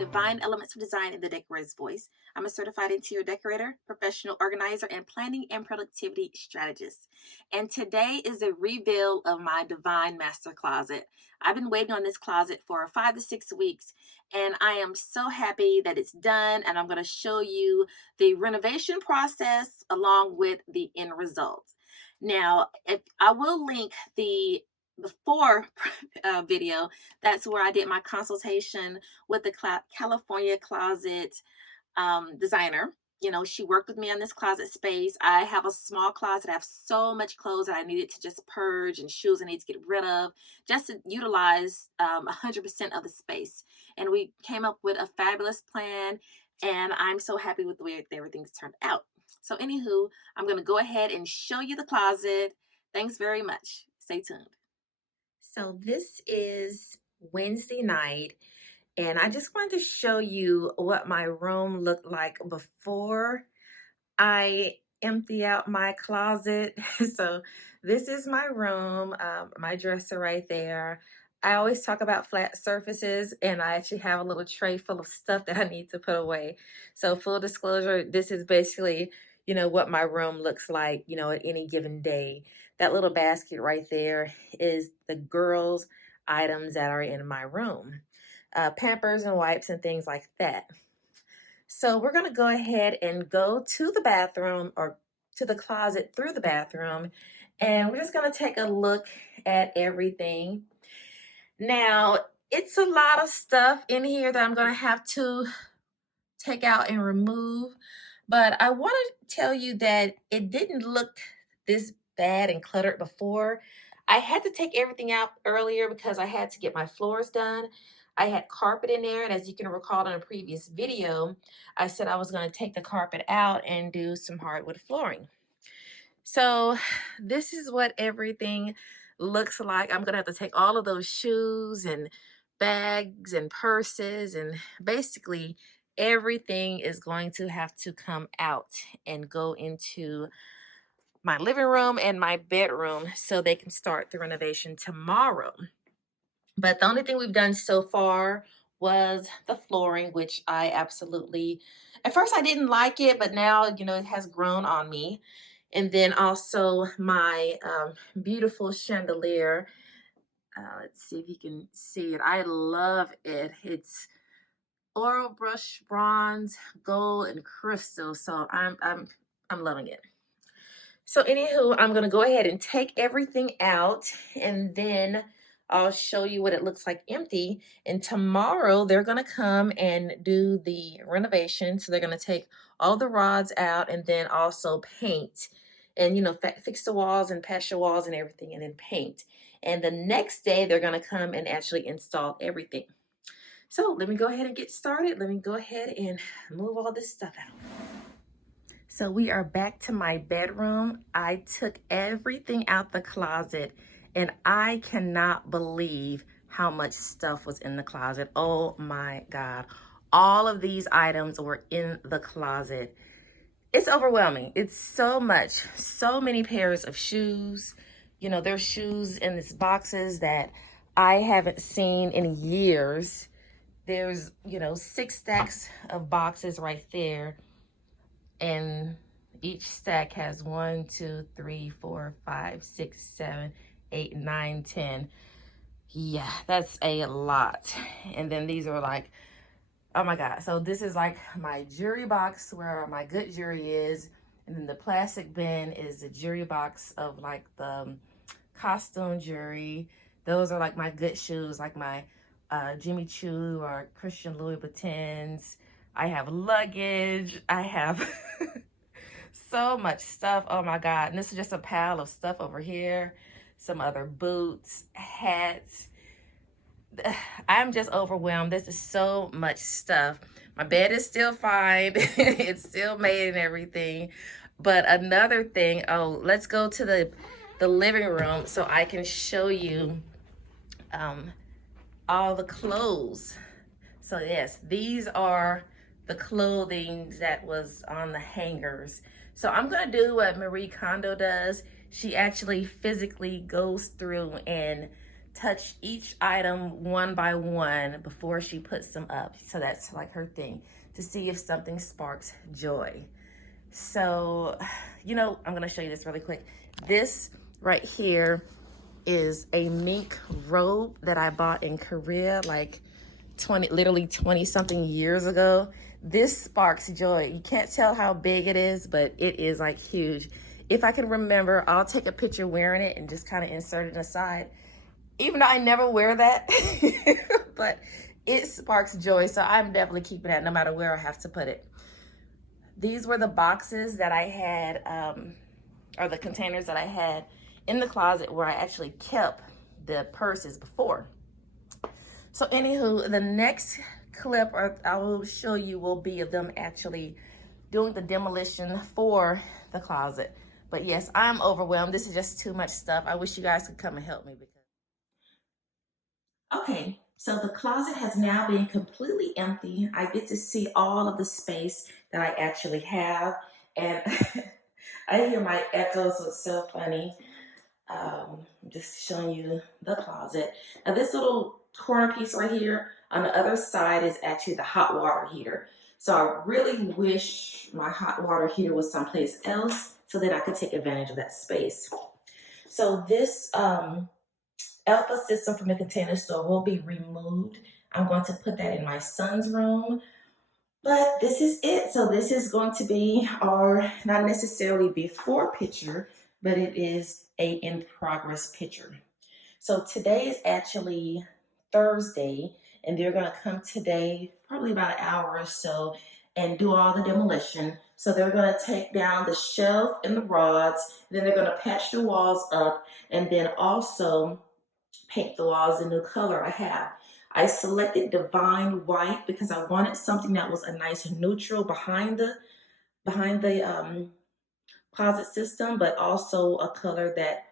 Divine Elements of Design in the Decorator's Voice. I'm a certified interior decorator, professional organizer, and planning and productivity strategist. And today is a reveal of my Divine Master Closet. I've been waiting on this closet for 5 to 6 weeks, and I am so happy that it's done. And I'm going to show you the renovation process along with the end results. Now, if I will link the before video, that's where I did my consultation with the California closet designer. You know, she worked with me on this closet space. I have a small closet. I have so much clothes that I needed to just purge and shoes I need to get rid of just to utilize 100% of the space. And we came up with a fabulous plan, and I'm so happy with the way everything's turned out. So anywho, I'm going to go ahead and show you the closet. Thanks very much. Stay tuned. So this is Wednesday night, and I just wanted to show you what my room looked like before I empty out my closet. So this is my room, my dresser right there. I always talk about flat surfaces, and I actually have a little tray full of stuff that I need to put away. So full disclosure, this is basically, what my room looks like, at any given day. That little basket right there is the girls' items that are in my room. Pampers and wipes and things like that. So we're going to go ahead and go to the bathroom, or to the closet through the bathroom, and we're just going to take a look at everything. Now, it's a lot of stuff in here that I'm going to have to take out and remove, but I want to tell you that it didn't look this bad and cluttered before. I had to take everything out earlier because I had to get my floors done. I had carpet in there, and as you can recall in a previous video, I said I was going to take the carpet out and do some hardwood flooring. So this is what everything looks like. I'm going to have to take all of those shoes and bags and purses, and basically everything is going to have to come out and go into my living room and my bedroom so they can start the renovation tomorrow. But the only thing we've done so far was the flooring, which I absolutely, at first I didn't like it, but now, it has grown on me. And then also my beautiful chandelier. Let's see if you can see it. I love it. It's oil brush bronze, gold, and crystal. So I'm loving it. So anywho, I'm gonna go ahead and take everything out, and then I'll show you what it looks like empty. And tomorrow they're gonna come and do the renovation. So they're gonna take all the rods out and then also paint, and fix the walls and patch the walls and everything, and then paint. And the next day they're gonna come and actually install everything. So let me go ahead and get started. Let me go ahead and move all this stuff out. So we are back to my bedroom. I took everything out the closet, and I cannot believe how much stuff was in the closet. Oh my God. All of these items were in the closet. It's overwhelming. It's so much, so many pairs of shoes. There's shoes in these boxes that I haven't seen in years. There's, 6 stacks of boxes right there. And each stack has 1, 2, 3, 4, 5, 6, 7, 8, 9, 10. Yeah, that's a lot. And then these are like, oh my God. So this is like my jewelry box where my good jewelry is. And then the plastic bin is the jewelry box of like the costume jewelry. Those are like my good shoes, like my Jimmy Choo or Christian Louis Vuittons. I have luggage. I have so much stuff. Oh my God. And this is just a pile of stuff over here. Some other boots, hats. I'm just overwhelmed. This is so much stuff. My bed is still fine. It's still made and everything. But another thing, let's go to the living room so I can show you all the clothes. So yes, these are the clothing that was on the hangers. So I'm gonna do what Marie Kondo does. She actually physically goes through and touch each item one by one before she puts them up. So that's like her thing, to see if something sparks joy. So, I'm gonna show you this really quick. This right here is a mink robe that I bought in Korea like literally 20 something years ago. This sparks joy. You can't tell how big it is, but it is like huge. If I can remember, I'll take a picture wearing it and just kind of insert it aside. Even though I never wear that, but it sparks joy. So I'm definitely keeping that no matter where I have to put it. These were the boxes that I had, or the containers that I had in the closet where I actually kept the purses before. So anywho, the next clip I will show you will be of them actually doing the demolition for the closet. But yes, I'm overwhelmed. This is just too much stuff. I wish you guys could come and help me. Okay, so the closet has now been completely empty. I get to see all of the space that I actually have. And I hear my echoes, so it's so funny. I'm just showing you the closet. Now this little corner piece right here on the other side is actually the hot water heater. So I really wish my hot water heater was someplace else so that I could take advantage of that space. So this Alpha system from the Container Store will be removed. I'm going to put that in my son's room. But this is it. So this is going to be our, not necessarily before picture, but it is a in progress picture. So today is actually Thursday, and they're going to come today, probably about an hour or so, and do all the demolition. So they're going to take down the shelf and the rods, then they're going to patch the walls up, and then also paint the walls a new color. I selected Divine White because I wanted something that was a nice neutral behind the closet system, but also a color that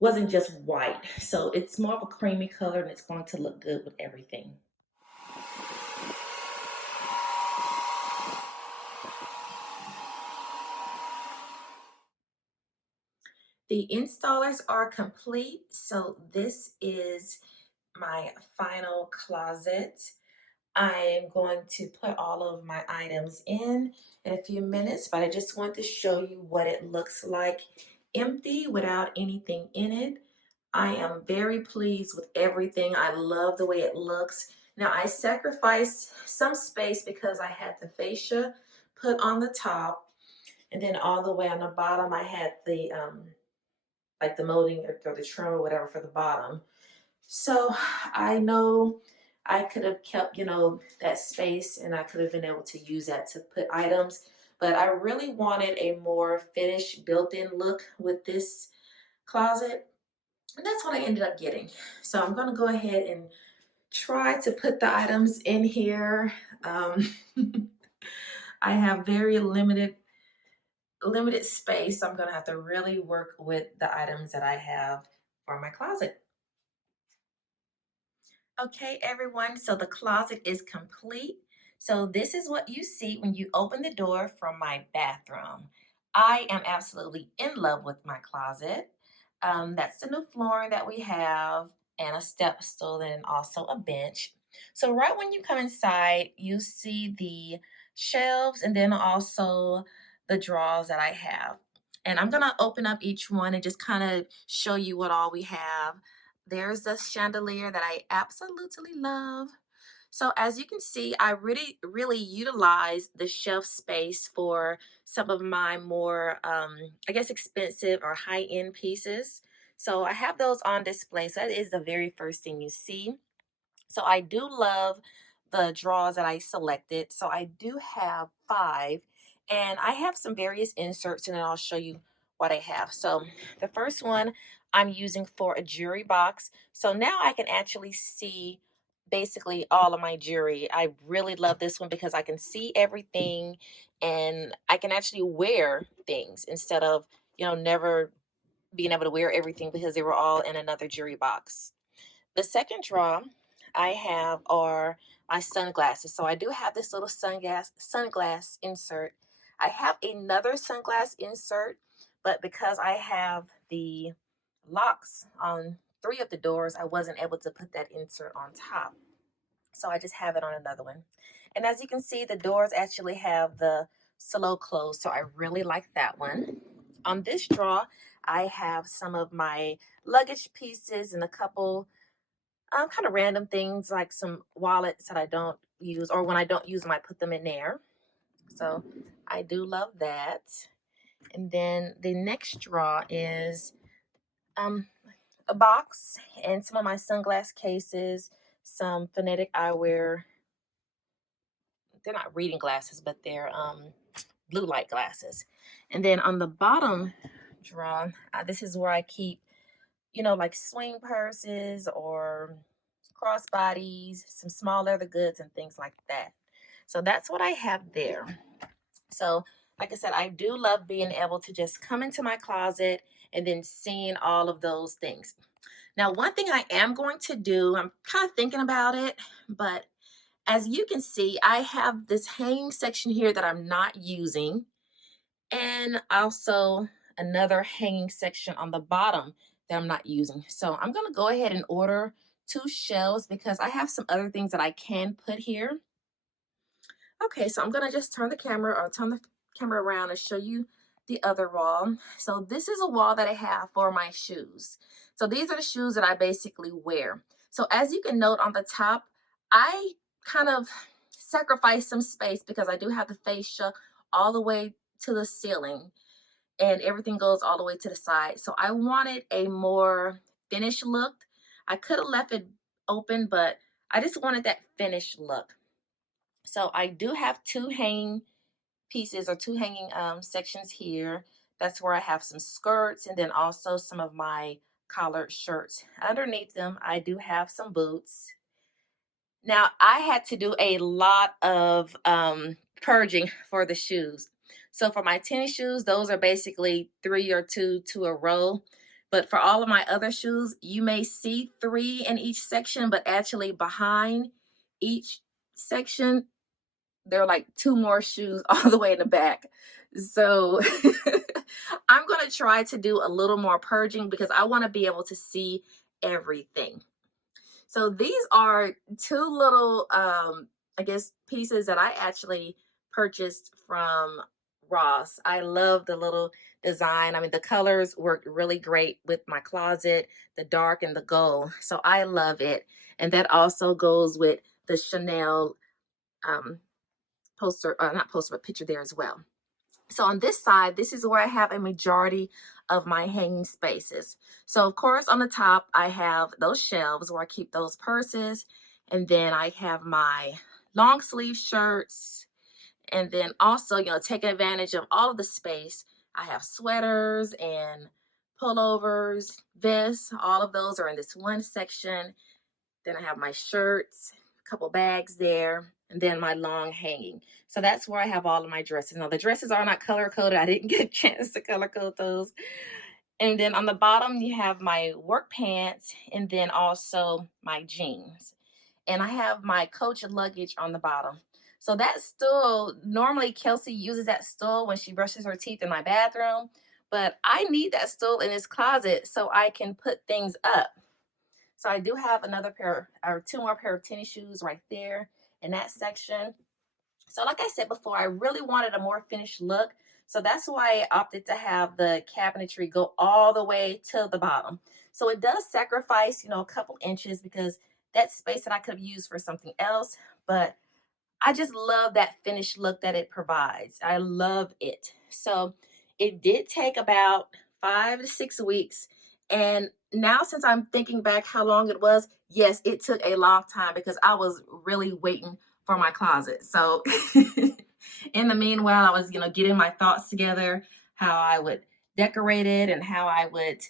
wasn't just white. So it's more of a creamy color and it's going to look good with everything. The installers are complete. So this is my final closet. I am going to put all of my items in a few minutes, but I just want to show you what it looks like empty without anything in it. I am very pleased with everything. I love the way it looks. Now I sacrificed some space because I had the fascia put on the top, and then all the way on the bottom I had the like the molding or the trim or whatever for the bottom. So I know I could have kept, that space, and I could have been able to use that to put items, but I really wanted a more finished built-in look with this closet, and that's what I ended up getting. So I'm going to go ahead and try to put the items in here. I have very limited space, so I'm going to have to really work with the items that I have for my closet. Okay, everyone, so the closet is complete. So this is what you see when you open the door from my bathroom. I am absolutely in love with my closet. That's the new flooring that we have, and a step stool, and also a bench. So right when you come inside, you see the shelves and then also the drawers that I have. And I'm gonna open up each one and just kind of show you what all we have. There's the chandelier that I absolutely love. So as you can see, I really utilize the shelf space for some of my more, I guess, expensive or high-end pieces. So I have those on display. So that is the very first thing you see. So I do love the drawers that I selected. So I do have 5, and I have some various inserts, and then I'll show you what I have. So the first one I'm using for a jewelry box. So now I can actually see basically all of my jewelry. I really love this one because I can see everything, and I can actually wear things instead of, never being able to wear everything because they were all in another jewelry box. The second drawer I have are my sunglasses. So I do have this little sunglass insert. I have another sunglass insert, but because I have the locks on 3 of the doors, I wasn't able to put that insert on top. So I just have it on another one. And as you can see, the doors actually have the slow close. So I really like that one. On this drawer, I have some of my luggage pieces and a couple kind of random things like some wallets that I don't use, or when I don't use them, I put them in there. So I do love that. And then the next drawer is a box and some of my sunglass cases, some phonetic eyewear. They're not reading glasses, but they're blue light glasses. And then on the bottom drawer, this is where I keep, like swing purses or crossbodies, some small leather goods and things like that. So that's what I have there. So like I said, I do love being able to just come into my closet and then seeing all of those things. Now, one thing I am going to do, I'm kind of thinking about it, but as you can see, I have this hanging section here that I'm not using, and also another hanging section on the bottom that I'm not using. So I'm going to go ahead and order 2 shelves because I have some other things that I can put here. Okay, so I'm going to just turn the camera around and show you the other wall. So this is a wall that I have for my shoes. So these are the shoes that I basically wear. So as you can note on the top, I kind of sacrifice some space because I do have the fascia all the way to the ceiling and everything goes all the way to the side. So I wanted a more finished look. I could have left it open, but I just wanted that finished look. So I do have 2 hanging pieces or 2 hanging sections here. That's where I have some skirts and then also some of my collared shirts. Underneath them, I do have some boots. Now, I had to do a lot of purging for the shoes. So for my tennis shoes, those are basically 3 or 2 to a row. But for all of my other shoes, you may see 3 in each section, but actually behind each section, there are like 2 more shoes all the way in the back. So I'm going to try to do a little more purging because I want to be able to see everything. So these are 2 little, I guess, pieces that I actually purchased from Ross. I love the little design. I mean, the colors work really great with my closet, the dark and the gold. So I love it. And that also goes with the Chanel poster, not poster, but picture there as well. So on this side, this is where I have a majority of my hanging spaces. So of course, on the top, I have those shelves where I keep those purses. And then I have my long sleeve shirts. And then also, taking advantage of all of the space, I have sweaters and pullovers, vests. All of those are in this one section. Then I have my shirts, a couple bags there, and then my long hanging. So that's where I have all of my dresses. Now the dresses are not color coded. I didn't get a chance to color code those. And then on the bottom, you have my work pants and then also my jeans. And I have my Coach luggage on the bottom. So that stool, normally Kelsey uses that stool when she brushes her teeth in my bathroom, but I need that stool in this closet so I can put things up. So I do have another pair or 2 more pair of tennis shoes right there in that section. So like I said before, I really wanted a more finished look. So that's why I opted to have the cabinetry go all the way to the bottom. So it does sacrifice, a couple inches because that's space that I could have used for something else. But I just love that finished look that it provides. I love it. So it did take about 5 to 6 weeks. And now since I'm thinking back how long it was, yes, it took a long time because I was really waiting for my closet. So in the meanwhile, I was, getting my thoughts together, how I would decorate it and how I would,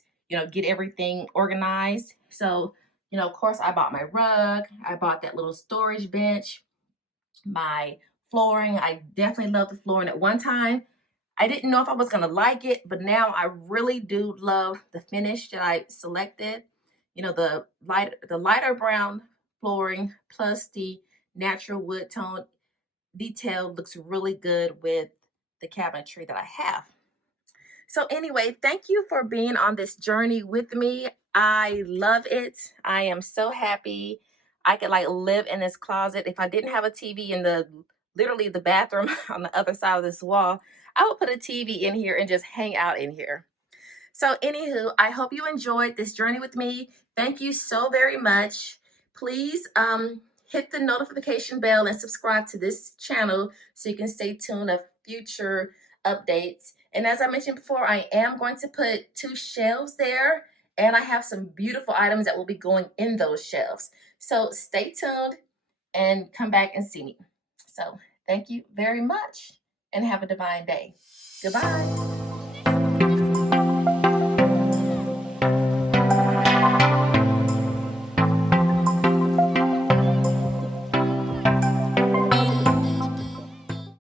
get everything organized. So, of course, I bought my rug. I bought that little storage bench, my flooring. I definitely love the flooring. At one time, I didn't know if I was going to like it, but now I really do love the finish that I selected. The lighter brown flooring plus the natural wood tone detail looks really good with the cabinetry that I have. So anyway, thank you for being on this journey with me. I love it. I am so happy. I could like live in this closet. If I didn't have a TV in the literally the bathroom on the other side of this wall, I would put a TV in here and just hang out in here. So, anywho, I hope you enjoyed this journey with me. Thank you so very much. Please hit the notification bell and subscribe to this channel so you can stay tuned of future updates. And as I mentioned before, I am going to put 2 shelves there, and I have some beautiful items that will be going in those shelves. So stay tuned and come back and see me. So thank you very much and have a divine day. Goodbye.